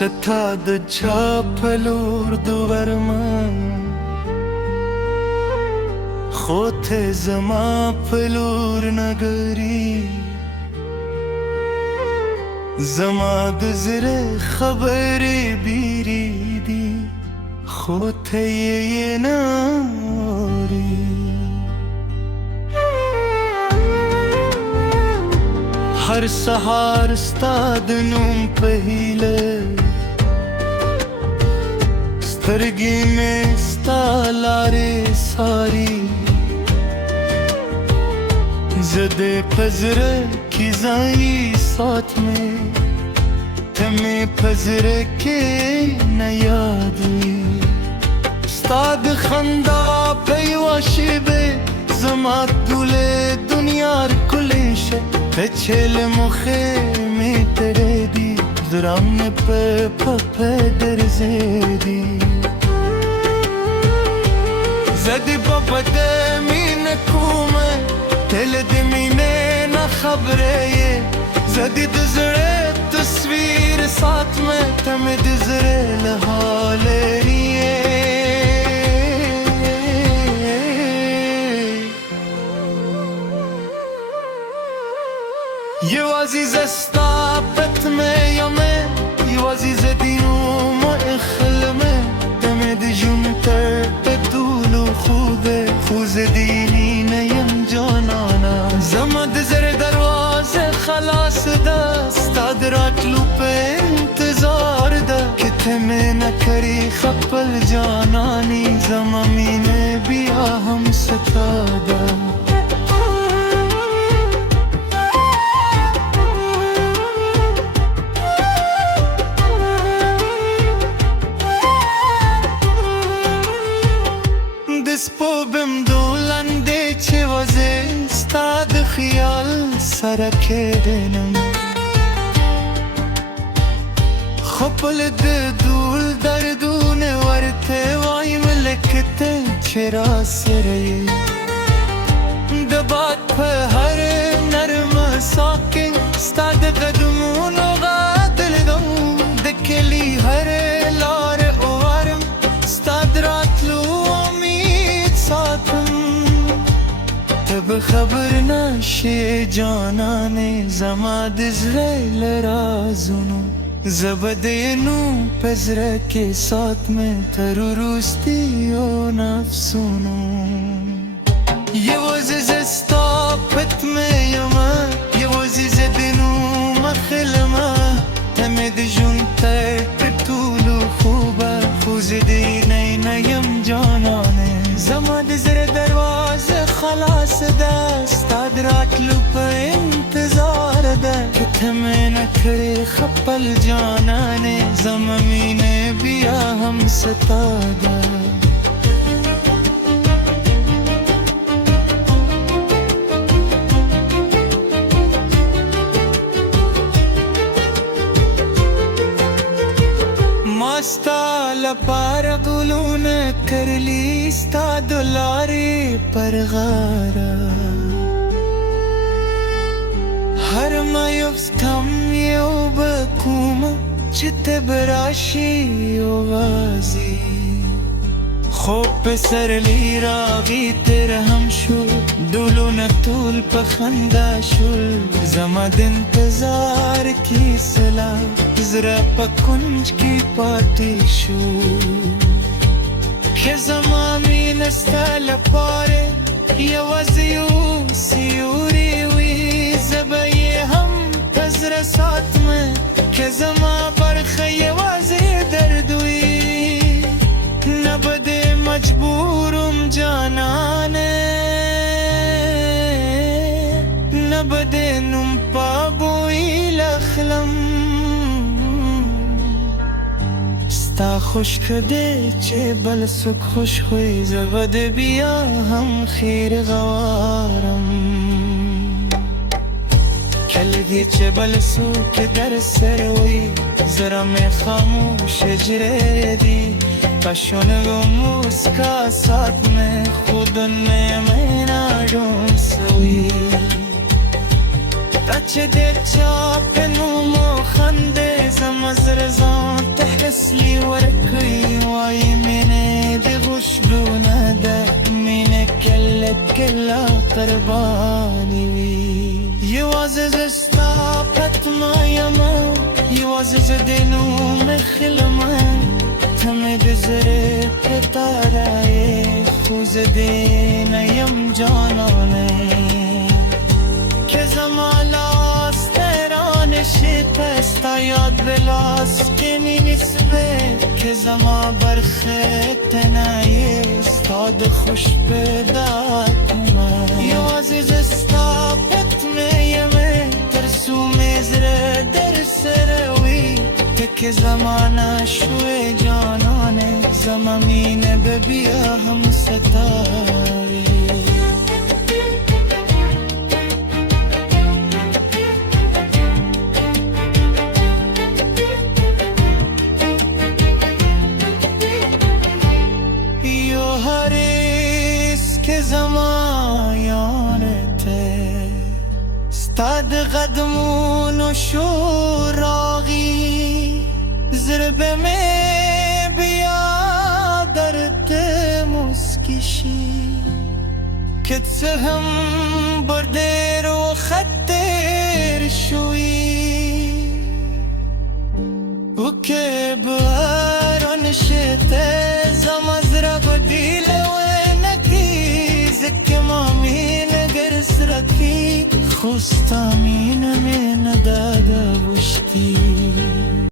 ستا د چا په لور د ورمه خو ته زما په لور نګري زما د زړه خبرې بیرې دي خو ته یې نه اورې هر سهار ستا د نوم په هیله سترګې مې ستا لارې څاري زه دې په زړه کې ځایي ساتمې ته مې په زړه کې نه یادوي ستا د خندا په یوه شېبې زما ټولې دنیا ښکلې شه ته چې له مخې مې تېرې دي زړه مې په درځېدي زه دې په دې مینه کومه ته له دې مینې نه خبره یې زه دې د زړه تصویر ساتمه ته مې د زړه له حاله یوازې زه ستا پتمه یمه یوازې زه دې نومه اخلمه ته مې د ژوند تر ټولو خوبه خو زه دې نه یم جانانه زما د زړه دروازه خلاص ده ستا د راتلو په انتظار ده که ته مې نه کړې خپل جاناني زما مینه بیا هم ستا ده سپوبم دولندې چې وځې ستا د خیال سره کېنم خو پل د دول دردونه ورته وایم لکه ته چې راسره یې د باد په هر نرمه ساه کې ستا د قدمونو غږ لیدم د کلي هر لاره وارم ستا د راتلو خبر نشي جانانې زما د زړه له رازونو زه به دې نو په زړه کې ساتمه تر وروستیو نفسونو یوازې زه ستا پتمه یمه یوازې زه د نوم اخلمه ته مې د ژوند تر ټولو خوبه خو زه دې نه یم جانانې زما د زړه دروازه خلاص ده ستا د راتلو په انتظار ده که ته مې نه کړې خپل جانانې زما مینه بیا هم ستا ده ما ستا لپاره ګلونه کرلي ستا د لارې پر غاړه هر مایوستم یو به کومه چې ته به راشې یوازې خوب په سرلی راغی تېره هم شو ډولونه ټول په خندا شول زما د انتظار کیسلا زړه په کونج کې پاتې شو که زما مینه ستا لپاره یوازې یو سیوری وي زه به یې هم په زړه ساتمه که زما برخه یوازې درد وي نه به دې مجبورم جانانه نه به دې نوم په بوی لخلم ستا خوشک دی چې بل څوک خوش خوی زه به دې بیا هم خیر غوارم کله دې چې بل څوک در سره وي زړه مې خاموش جرې دي پشونگو موسکا ساتھ میں خود نے میں ناڈوں سوئی تچ دے چاپ نو خنده زم از رزان تحس لي وركي واي مني دغش بونده من كلها قرباني يوازز استاپت ما يما يوازز دينو مخلما تمد زره پتاره خوز دین یم جانانه که زمالاست پستا یاد بلاست که نسبه که زما برخت نایه استاد خوش بدات ما یو عزیز استاپت میمه ترسو میزره در سروی تک زمانه شوی جانانه زمامینه ببیا هم ستاری زمانته استاد قدمون و شوراغی زربه می بیا درد مسکشی که هم برده رو خطر شوی و که باران شته زمازرا بدیله خوستا مين من دادا وشتي